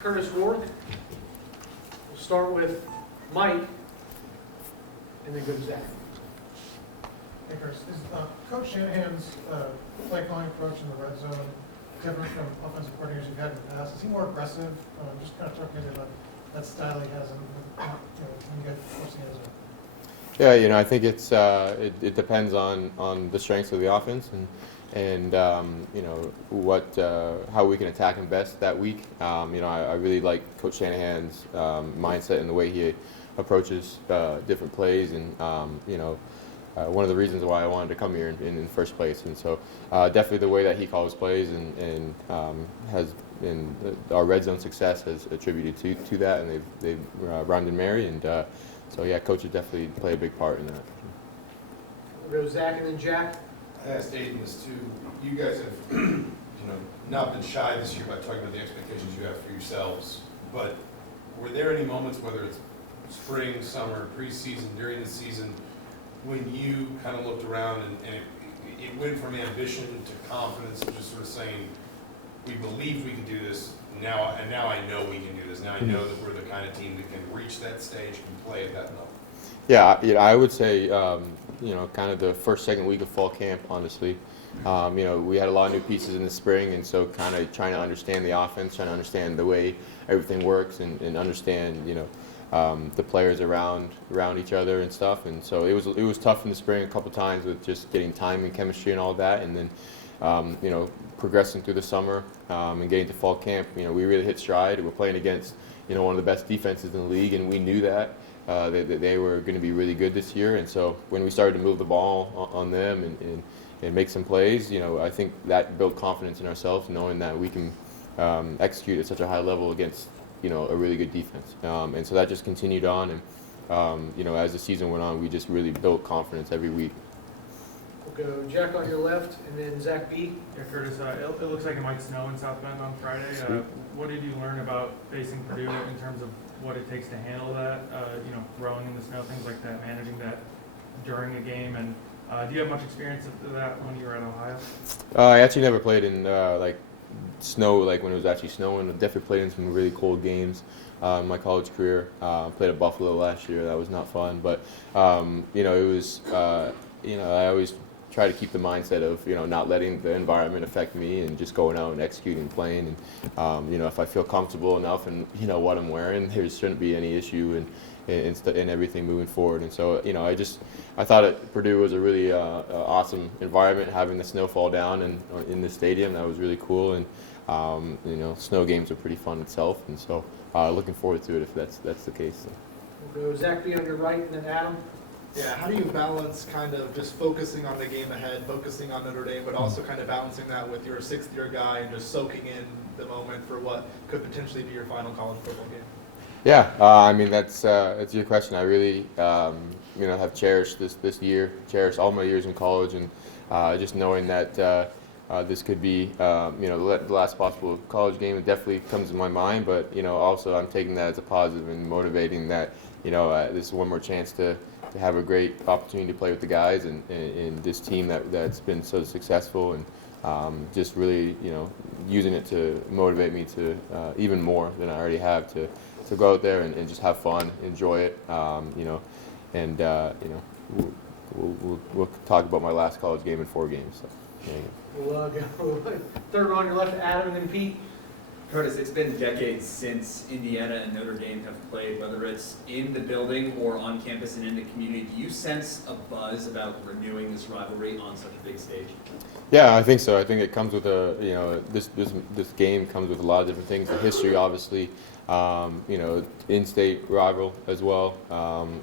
Kurtis Rourke. We'll start with Mike, and then go to Zach. Hey, Chris. Is Coach Shanahan's play calling approach in the red zone different from offensive coordinators you've had in the past? Is he more aggressive? Just kind of talking about that style he has, and when you get forcing his own. Yeah, I think it depends on the strengths of the offense and how we can attack him best that week. I really like Coach Shanahan's mindset and the way he approaches different plays, and one of the reasons why I wanted to come here in the first place. And so definitely the way that he calls plays and has been our red zone success has attributed to that, and they've rhymed and married, and so yeah, coaches definitely play a big part in that. We'll go to Zach and then Jack. I asked Aiden this too. You guys have, not been shy this year about talking about the expectations you have for yourselves. But were there any moments, whether it's spring, summer, preseason, during the season, when you kind of looked around and it went from ambition to confidence, just sort of saying, we believed we could do this now, and now I know we can do this. Now I know that we're the kind of team that can reach that stage and play at that level. Yeah, I would say kind of the first, second week of fall camp, honestly. We had a lot of new pieces in the spring, and so kind of trying to understand the offense, trying to understand the way everything works, and understand the players around each other and stuff. And so it was tough in the spring a couple times with just getting time and chemistry and all that, and then progressing through the summer and getting to fall camp. We really hit stride. We're playing against one of the best defenses in the league, and we knew that. They were going to be really good this year, and so when we started to move the ball on them and make some plays, I think that built confidence in ourselves, knowing that we can execute at such a high level against a really good defense, and so that just continued on, and as the season went on, we just really built confidence every week. We'll go Jack on your left, and then Zach B. Yeah, Curtis, it looks like it might snow in South Bend on Friday. What did you learn about facing Purdue in terms of what it takes to handle that, throwing in the snow, things like that, managing that during a game? And do you have much experience of that when you were at Ohio? I actually never played in snow, like when it was actually snowing. I definitely played in some really cold games in my college career. Played at Buffalo last year. That was not fun, but it was I always try to keep the mindset of not letting the environment affect me and just going out and executing and playing, and if I feel comfortable enough and what I'm wearing, there shouldn't be any issue in everything moving forward. And so I thought that Purdue was a really awesome environment, having the snow fall down and in the stadium. That was really cool, and snow games are pretty fun itself, and so looking forward to it if that's the case. So. We'll go Zach B on your right, and then Adam. Yeah, how do you balance kind of just focusing on the game ahead, focusing on Notre Dame, but also kind of balancing that with your sixth-year guy and just soaking in the moment for what could potentially be your final college football game? Yeah, that's your question. I really have cherished this year, cherished all my years in college, and just knowing that this could be the last possible college game. It definitely comes to my mind, but also I'm taking that as a positive and motivating that this is one more chance to have a great opportunity to play with the guys and this team that's been so successful, and just really using it to motivate me to even more than I already have to go out there and just have fun, enjoy it, and we'll talk about my last college game in 4 games. So, yeah. We'll go third on your left, Adam, and then Pete. Curtis, it's been decades since Indiana and Notre Dame have played, whether it's in the building or on campus and in the community. Do you sense a buzz about renewing this rivalry on such a big stage? Yeah, I think so. I think it comes with this game comes with a lot of different things. The history, obviously, in-state rival as well,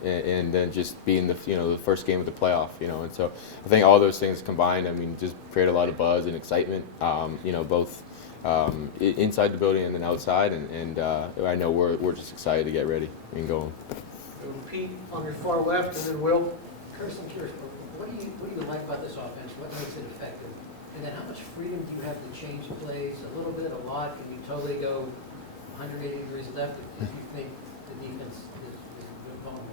and then just being the first game of the playoff, and so I think all those things combined, just create a lot of buzz and excitement, both inside the building and then outside, and I know we're just excited to get ready and going. Go Pete on your far left, and then Will. Curtis, I'm curious, what do you like about this offense? What makes it effective? And then how much freedom do you have to change plays? A little bit, a lot? Can you totally go 180 degrees left if you think the defense is vulnerable?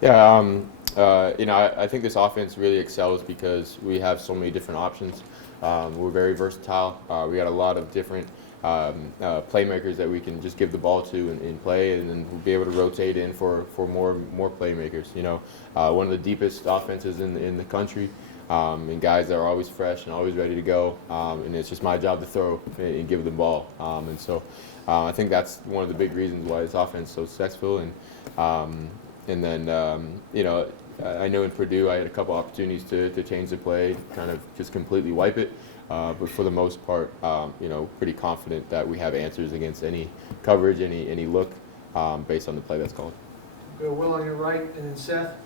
Yeah, I think this offense really excels because we have so many different options. We're very versatile. We got a lot of different playmakers that we can just give the ball to and play, and then we'll be able to rotate in for more playmakers. You know, one of the deepest offenses in the country, and guys that are always fresh and always ready to go. And it's just my job to throw and give them the ball. And so I think that's one of the big reasons why this offense is so successful. And then you know, I know in Purdue I had a couple opportunities to change the play, kind of just completely wipe it. But for the most part, you know, pretty confident that we have answers against any coverage, any look, based on the play that's called. Go Will on your right, and then Seth.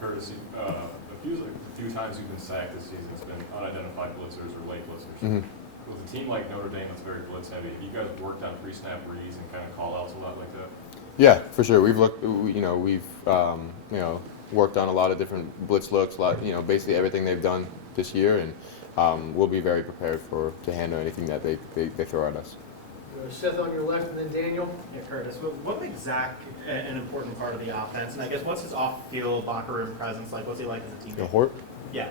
Curtis, a few times you've been sacked this season, it's been unidentified blitzers or late blitzers. Mm-hmm. With a team like Notre Dame that's very blitz heavy, have you guys worked on pre-snap reads and kind of call outs a lot like that? Yeah, for sure. We've worked on a lot of different blitz looks, basically everything they've done this year, and we'll be very prepared to handle anything that they throw at us. Go Seth on your left, and then Daniel. Yeah, Curtis, what makes Zach an important part of the offense? And I guess what's his off-field locker room presence like? What's he like as a teammate? Hort? Yeah.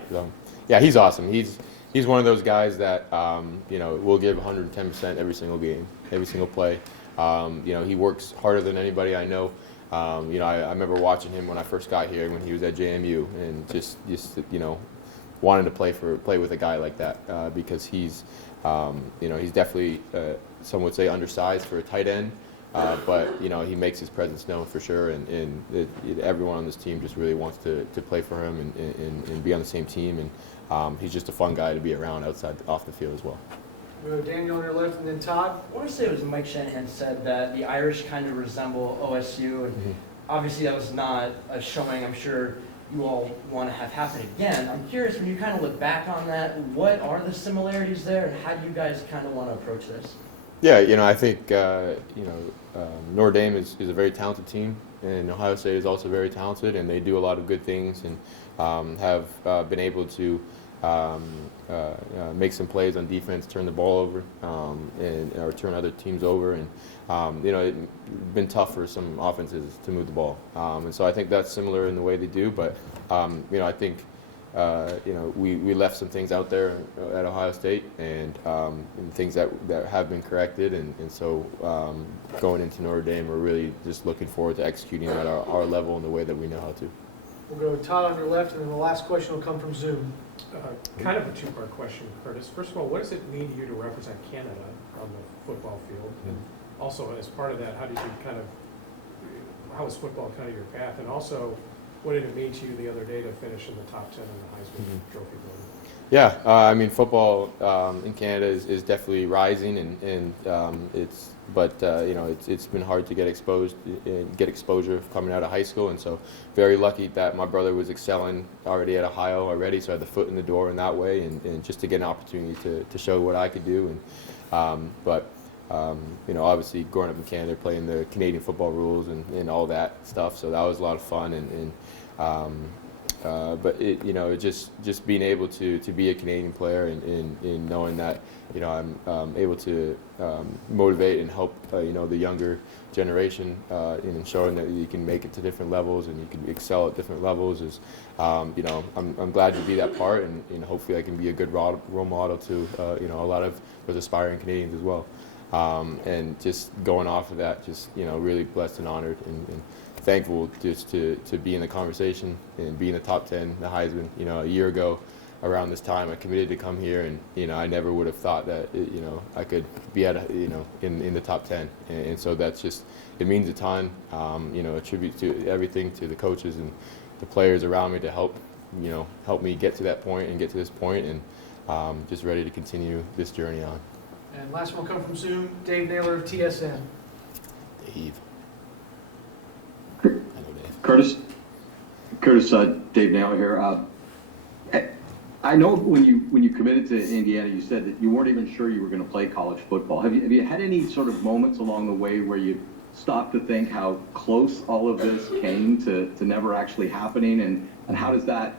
Yeah, he's awesome. He's one of those guys that will give 110% every single game, every single play. He works harder than anybody I know. I remember watching him when I first got here when he was at JMU, and just wanting to play with a guy like that because he's definitely some would say undersized for a tight end, but he makes his presence known for sure, and everyone on this team just really wants to play for him and be on the same team, and he's just a fun guy to be around off the field as well. Go Daniel on your left, and then Todd. I want to say it was Mike Shanahan said that the Irish kind of resemble OSU, and obviously that was not a showing I'm sure you all want to have happen again. I'm curious, when you kind of look back on that, what are the similarities there, and how do you guys kind of want to approach this? Yeah, I think Notre Dame is a very talented team, and Ohio State is also very talented, and they do a lot of good things, and have been able to make some plays on defense, turn the ball over, or turn other teams over, and it's been tough for some offenses to move the ball, and so I think that's similar in the way they do. But I think we left some things out there at Ohio State, and things that have been corrected, and so going into Notre Dame, we're really just looking forward to executing at our level in the way that we know how to. We'll go Todd on your left, and then the last question will come from Zoom. Kind of a two-part question, Curtis. First of all, what does it mean to you to represent Canada on the football field? And also, as part of that, how is football kind of your path? And also, what did it mean to you the other day to finish in the top 10 in the Heisman Trophy voting? Yeah, football in Canada is definitely rising, and it's been hard to get exposure coming out of high school, and so very lucky that my brother was excelling already at Ohio already, so I had the foot in the door in that way, and just to get an opportunity to show what I could do, and obviously growing up in Canada, playing the Canadian football rules and all that stuff, so that was a lot of fun, but just being able to be a Canadian player and knowing that I'm able to motivate and help the younger generation in showing that you can make it to different levels and you can excel at different levels is I'm glad to be that part, and hopefully I can be a good role model to a lot of those aspiring Canadians as well, and just going off of that, just really blessed and honored and thankful just to be in the conversation and be in the top 10, the Heisman. A year ago around this time I committed to come here, and I never would have thought that I could be at in the top 10, and so that's just, it means a ton. A tribute to everything, to the coaches and the players around me to help me get to that point and get to this point, and just ready to continue this journey on. And last one will come from Zoom, Dave Naylor of TSN. Dave. Curtis, Dave Naylor here. I know when you committed to Indiana, you said that you weren't even sure you were going to play college football. Have you had any sort of moments along the way where you stopped to think how close all of this came to never actually happening, and how does that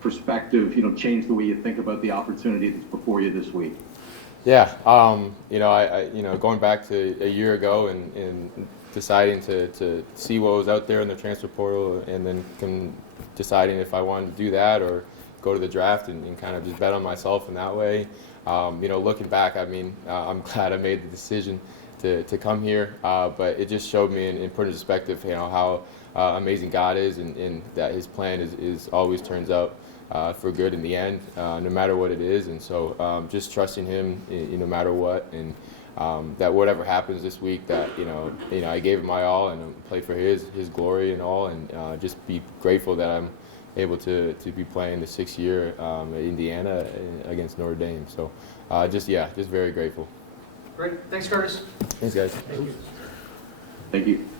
perspective change the way you think about the opportunity that's before you this week? Yeah, going back to a year ago and deciding to see what was out there in the transfer portal, and then deciding if I wanted to do that or go to the draft and kind of just bet on myself in that way. you know, looking back, I mean, I'm glad I made the decision to come here, but it just showed me and put in perspective, you know, how amazing God is, and that His plan is always turns out for good in the end, no matter what it is. And so just trusting Him, no matter what, and that whatever happens this week, that you know, I gave it my all and play for His glory and all, and just be grateful that I'm able to be playing the 6th year at Indiana against Notre Dame. So just very grateful. Great, thanks, Curtis. Thanks, guys. Thank you. Thank you.